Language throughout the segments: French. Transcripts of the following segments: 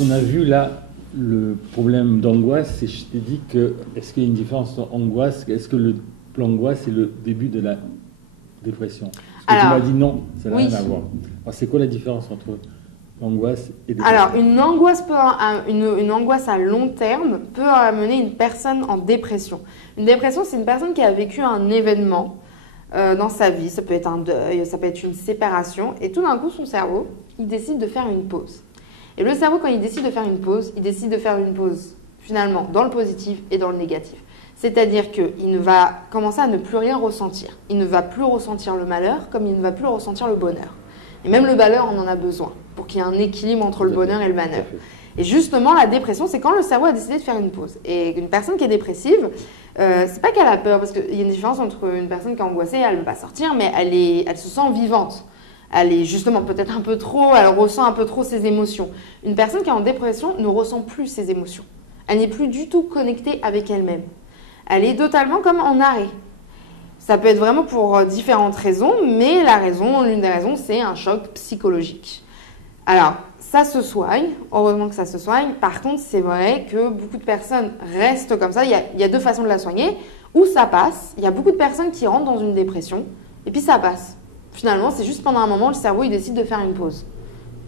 On a vu là le problème d'angoisse et je t'ai dit que est-ce qu'il y a une différence entre angoisse, est-ce que l'angoisse est le début de la dépression? Parce que tu m'as dit non, ça n'a rien à voir. Alors c'est quoi la différence entre l'angoisse et la dépression? Alors une angoisse à long terme peut amener une personne en dépression. Une dépression, c'est une personne qui a vécu un événement dans sa vie, ça peut être un deuil, ça peut être une séparation et tout d'un coup son cerveau, il décide de faire une pause. Et le cerveau, quand il décide de faire une pause, il décide de faire une pause finalement dans le positif et dans le négatif. C'est-à-dire qu'il va commencer à ne plus rien ressentir. Il ne va plus ressentir le malheur comme il ne va plus ressentir le bonheur. Et même le malheur, on en a besoin pour qu'il y ait un équilibre entre le bonheur et le malheur. Et justement, la dépression, c'est quand le cerveau a décidé de faire une pause. Et une personne qui est dépressive, c'est pas qu'elle a peur, parce qu'il y a une différence entre une personne qui est angoissée, elle ne veut pas sortir, mais elle se sent vivante. Elle est justement peut-être un peu trop, elle ressent un peu trop ses émotions. Une personne qui est en dépression ne ressent plus ses émotions. Elle n'est plus du tout connectée avec elle-même. Elle est totalement comme en arrêt. Ça peut être vraiment pour différentes raisons, mais l'une des raisons, c'est un choc psychologique. Alors, ça se soigne, heureusement que ça se soigne. Par contre, c'est vrai que beaucoup de personnes restent comme ça. Il y a deux façons de la soigner. Ou ça passe, il y a beaucoup de personnes qui rentrent dans une dépression, et puis ça passe. Finalement, c'est juste pendant un moment, le cerveau, il décide de faire une pause.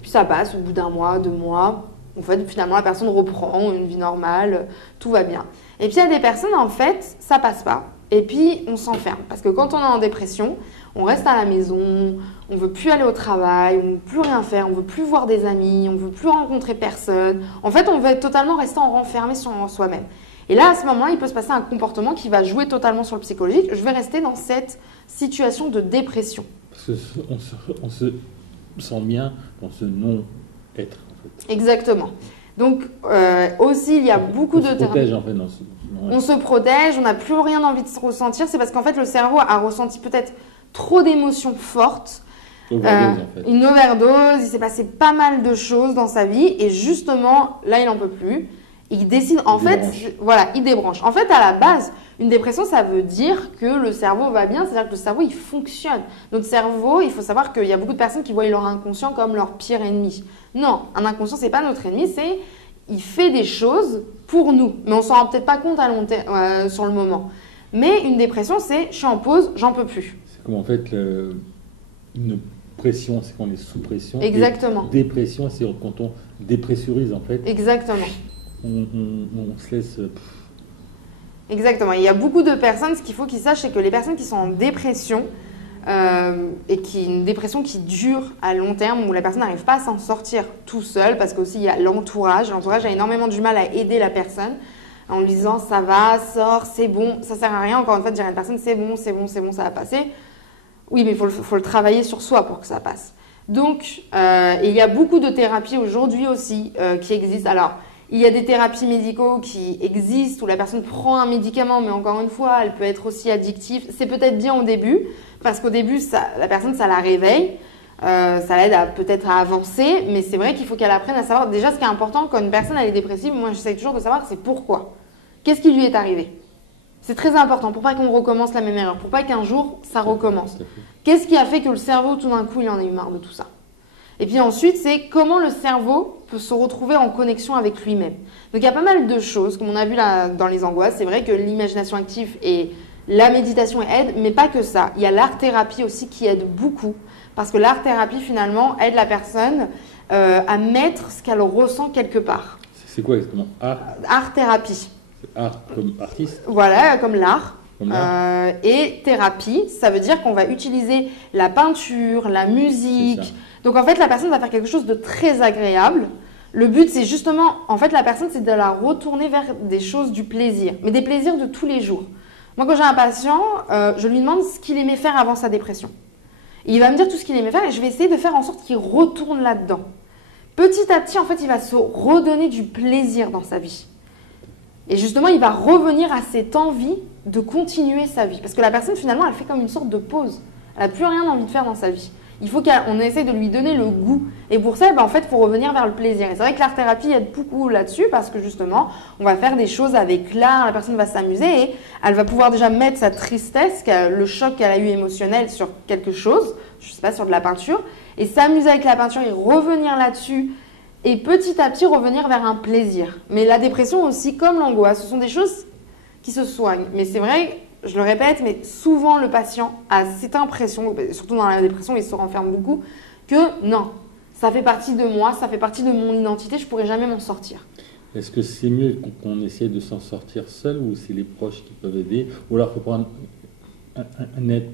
Puis ça passe, au bout d'un mois, 2 mois. En fait, finalement, la personne reprend une vie normale, tout va bien. Et puis, il y a des personnes, en fait, ça passe pas. Et puis, on s'enferme. Parce que quand on est en dépression, on reste à la maison, on veut plus aller au travail, on veut plus rien faire, on veut plus voir des amis, on veut plus rencontrer personne. En fait, on veut totalement rester renfermé sur soi-même. Et là, à ce moment-là, il peut se passer un comportement qui va jouer totalement sur le psychologique. Je vais rester dans cette situation de dépression. Parce qu'on se sent bien dans ce non-être, en fait. Exactement. Donc, aussi, il y a beaucoup de... On se protège, en fait, dans ce non-être. On se protège, on n'a plus rien envie de se ressentir. C'est parce qu'en fait, le cerveau a ressenti peut-être trop d'émotions fortes. Overdose, en fait. Une overdose, il s'est passé pas mal de choses dans sa vie. Et justement, là, il n'en peut plus. Il décide, il débranche. En fait, à la base, une dépression, ça veut dire que le cerveau va bien, c'est-à-dire que le cerveau, il fonctionne. Notre cerveau, il faut savoir qu'il y a beaucoup de personnes qui voient leur inconscient comme leur pire ennemi. Non, un inconscient, c'est pas notre ennemi, il fait des choses pour nous. Mais on s'en rend peut-être pas compte sur le moment. Mais une dépression, c'est je suis en pause, j'en peux plus. C'est comme en fait une pression, c'est quand on est sous pression. Exactement. Et dépression, c'est quand on dépressurise, en fait. Exactement. On se laisse... Exactement. Il y a beaucoup de personnes, ce qu'il faut qu'ils sachent, c'est que les personnes qui sont en dépression, une dépression qui dure à long terme, où la personne n'arrive pas à s'en sortir tout seul, parce qu'aussi il y a l'entourage. L'entourage a énormément du mal à aider la personne en lui disant ça va, sors, c'est bon. Ça sert à rien, encore une fois, de dire à une personne c'est bon, ça va passer. Oui, mais il faut le travailler sur soi pour que ça passe. Donc, il y a beaucoup de thérapies aujourd'hui aussi qui existent. Alors, il y a des thérapies médicaux qui existent où la personne prend un médicament, mais encore une fois, elle peut être aussi addictive. C'est peut-être bien au début, parce qu'au début, la personne, ça la réveille, ça l'aide peut-être à avancer, mais c'est vrai qu'il faut qu'elle apprenne à savoir. Déjà, ce qui est important quand une personne elle est dépressive, moi, j'essaie toujours de savoir, c'est pourquoi. Qu'est-ce qui lui est arrivé? C'est très important pour pas qu'on recommence la même erreur, pour pas qu'un jour, ça recommence. Qu'est-ce qui a fait que le cerveau, tout d'un coup, il en a eu marre de tout ça? Et puis ensuite, c'est comment le cerveau peut se retrouver en connexion avec lui-même. Donc il y a pas mal de choses, comme on a vu là dans les angoisses. C'est vrai que l'imagination active et la méditation aident, mais pas que ça. Il y a l'art-thérapie aussi qui aide beaucoup. Parce que l'art-thérapie, finalement, aide la personne à mettre ce qu'elle ressent quelque part. C'est quoi exactement? Art-thérapie. Art comme artiste? Voilà, comme l'art. Et thérapie, ça veut dire qu'on va utiliser la peinture, la musique. Donc en fait, la personne va faire quelque chose de très agréable. Le but, c'est justement, en fait, la personne, c'est de la retourner vers des choses du plaisir, mais des plaisirs de tous les jours. Moi, quand j'ai un patient, je lui demande ce qu'il aimait faire avant sa dépression. Et il va me dire tout ce qu'il aimait faire et je vais essayer de faire en sorte qu'il retourne là-dedans. Petit à petit, en fait, il va se redonner du plaisir dans sa vie. Et justement, il va revenir à cette envie de continuer sa vie. Parce que la personne, finalement, elle fait comme une sorte de pause. Elle n'a plus rien envie de faire dans sa vie. Il faut qu'on essaye de lui donner le goût. Et pour ça, en fait, il faut revenir vers le plaisir. Et c'est vrai que l'art-thérapie aide beaucoup là-dessus parce que justement, on va faire des choses avec l'art, la personne va s'amuser et elle va pouvoir déjà mettre sa tristesse, le choc qu'elle a eu émotionnel sur quelque chose, je sais pas, sur de la peinture, et s'amuser avec la peinture et revenir là-dessus et petit à petit revenir vers un plaisir. Mais la dépression aussi, comme l'angoisse, ce sont des choses qui se soignent. Mais c'est vrai, je le répète, mais souvent le patient a cette impression, surtout dans la dépression, il se renferme beaucoup, que non, ça fait partie de moi, ça fait partie de mon identité, je ne pourrai jamais m'en sortir. Est-ce que c'est mieux qu'on essaie de s'en sortir seul ou c'est les proches qui peuvent aider? Ou alors il faut prendre un aide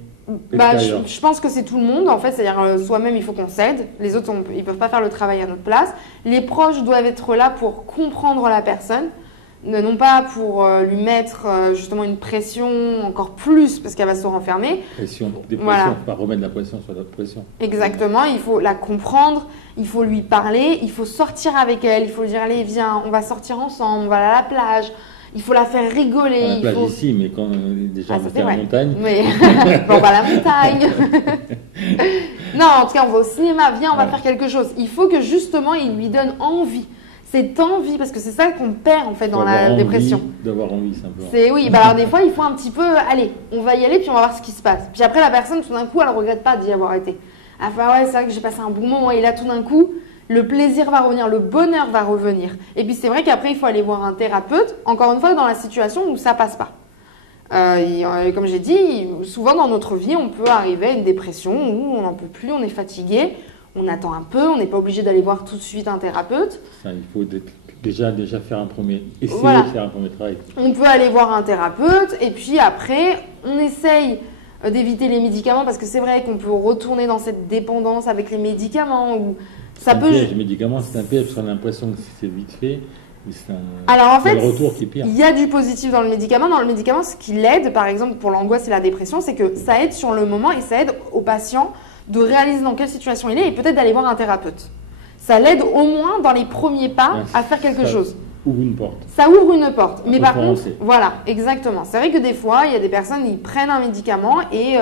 extérieur? Je pense que c'est tout le monde, en fait, c'est-à-dire soi-même, il faut qu'on s'aide. Les autres, ils ne peuvent pas faire le travail à notre place. Les proches doivent être là pour comprendre la personne, non pas pour lui mettre justement une pression encore plus parce qu'elle va se renfermer. Pression, dépression, pas remettre la pression sur la pression. Exactement, il faut la comprendre, il faut lui parler, il faut sortir avec elle, il faut lui dire allez viens, on va sortir ensemble, on va aller à la plage, il faut la faire rigoler. À la plage ici, mais quand déjà on va faire la montagne. Mais on va à la montagne. Non, en tout cas on va au cinéma, viens, on va faire quelque chose. Il faut que justement il lui donne envie. Cette envie, parce que c'est ça qu'on perd en fait dans la dépression. D'avoir envie simplement. Oui, alors des fois il faut un petit peu, allez, on va y aller puis on va voir ce qui se passe. Puis après la personne tout d'un coup elle ne regrette pas d'y avoir été. Elle fait ouais c'est vrai que j'ai passé un bon moment et là tout d'un coup le plaisir va revenir, le bonheur va revenir. Et puis c'est vrai qu'après il faut aller voir un thérapeute, encore une fois dans la situation où ça passe pas. Comme j'ai dit, souvent dans notre vie on peut arriver à une dépression où on n'en peut plus, on est fatigué. On attend un peu, on n'est pas obligé d'aller voir tout de suite un thérapeute. Ça, il faut déjà faire un premier, essayer de faire un premier travail. On peut aller voir un thérapeute et puis après, on essaye d'éviter les médicaments parce que c'est vrai qu'on peut retourner dans cette dépendance avec les médicaments. Ça peut... Les médicaments, c'est un piège, on a l'impression que c'est vite fait. Alors en fait, le retour qui est pire. Il y a du positif dans le médicament. Dans le médicament, ce qui l'aide, par exemple pour l'angoisse et la dépression, c'est que ça aide sur le moment et ça aide au patient de réaliser dans quelle situation il est et peut-être d'aller voir un thérapeute. Ça l'aide au moins dans les premiers pas à faire quelque chose. Ça ouvre une porte. Ça ouvre une porte. Mais par contre, voilà, exactement. C'est vrai que des fois, il y a des personnes, ils prennent un médicament et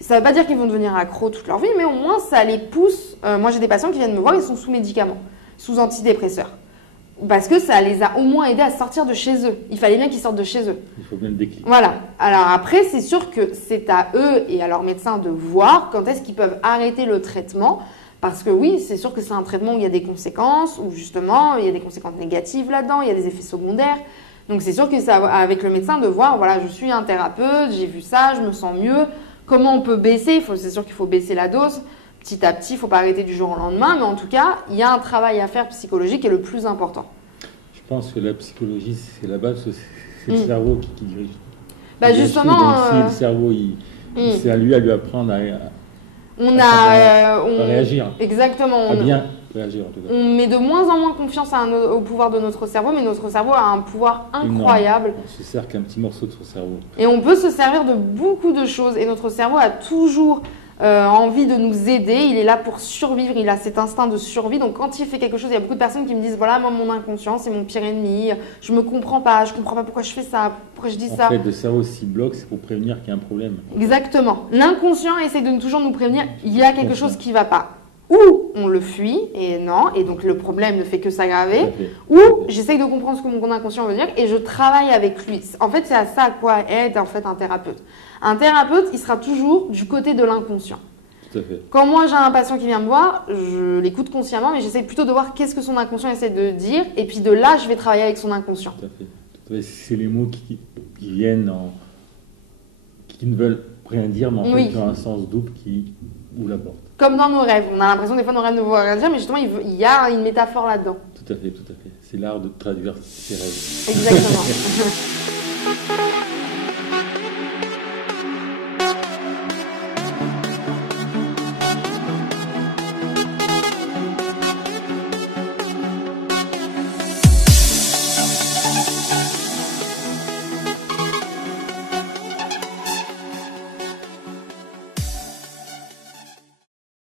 ça ne veut pas dire qu'ils vont devenir accros toute leur vie, mais au moins ça les pousse. Moi, j'ai des patients qui viennent me voir, ils sont sous médicaments, sous antidépresseurs. Parce que ça les a au moins aidés à sortir de chez eux. Il fallait bien qu'ils sortent de chez eux. Il faut bien le déclic. Voilà. Alors après, c'est sûr que c'est à eux et à leurs médecins de voir quand est-ce qu'ils peuvent arrêter le traitement. Parce que oui, c'est sûr que c'est un traitement où il y a des conséquences, où justement, il y a des conséquences négatives là-dedans, il y a des effets secondaires. Donc c'est sûr que c'est avec le médecin de voir, voilà, je suis un thérapeute, j'ai vu ça, je me sens mieux. Comment on peut baisser? C'est sûr qu'il faut baisser la dose. Petit à petit, il ne faut pas arrêter du jour au lendemain, mais en tout cas, il y a un travail à faire psychologique qui est le plus important. Je pense que la psychologie, c'est la base, c'est le cerveau qui dirige. Justement, donc, si le cerveau, c'est à lui apprendre à réagir. Exactement. À bien réagir, en tout cas. On met de moins en moins confiance au pouvoir de notre cerveau, mais notre cerveau a un pouvoir incroyable. On se sert qu'un petit morceau de son cerveau. Et on peut se servir de beaucoup de choses, et notre cerveau a toujours envie de nous aider, il est là pour survivre, il a cet instinct de survie. Donc quand il fait quelque chose, il y a beaucoup de personnes qui me disent voilà, moi mon inconscient c'est mon pire ennemi, je me comprends pas pourquoi je fais ça, pourquoi je dis ça. En fait, le cerveau s'il bloque, c'est pour prévenir qu'il y a un problème. Exactement. L'inconscient essaie de toujours nous prévenir il y a quelque chose qui va pas. Ou on le fuit et non, et donc le problème ne fait que s'aggraver, ou j'essaye de comprendre ce que mon inconscient veut dire et je travaille avec lui. En fait, c'est à ça à quoi aide en fait un thérapeute. Un thérapeute, il sera toujours du côté de l'inconscient. Tout à fait. Quand moi j'ai un patient qui vient me voir, je l'écoute consciemment, mais j'essaie plutôt de voir qu'est-ce que son inconscient essaie de dire, et puis de là, je vais travailler avec son inconscient. Tout à fait. Tout à fait. C'est les mots qui viennent, qui ne veulent rien dire, mais en fait, qui ont un sens double qui ouvre la porte. Comme dans nos rêves. On a l'impression des fois nos rêves ne vont rien dire, mais justement, il y a une métaphore là-dedans. Tout à fait, tout à fait. C'est l'art de traduire ses rêves. Exactement.